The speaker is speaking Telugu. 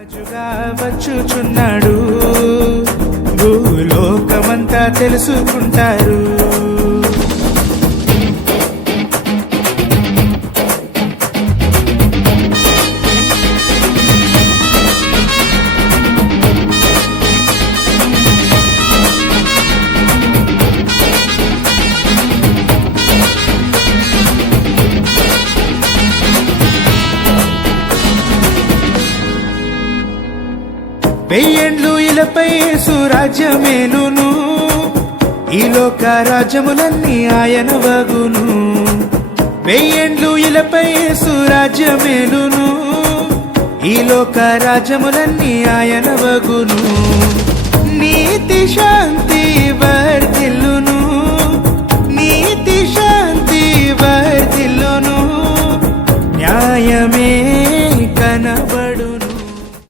రాజుగా వచ్చుచున్నాడు, భూలోకమంతా తెలుసుకుంటారు. వెయ్యేండ్లు ఇలపై యేసు రాజ్యమేలును, ఈ లోక రాజ్యములన్నీ ఆయన వగును. వెయ్యేండ్లు ఇలపై యేసు రాజ్యమేలును, ఈ లోక రాజ్యములన్నీ ఆయన వగును. నీతి శాంతి వర్ధిల్లును, నీతి శాంతి వర్ధిల్లును, న్యాయమే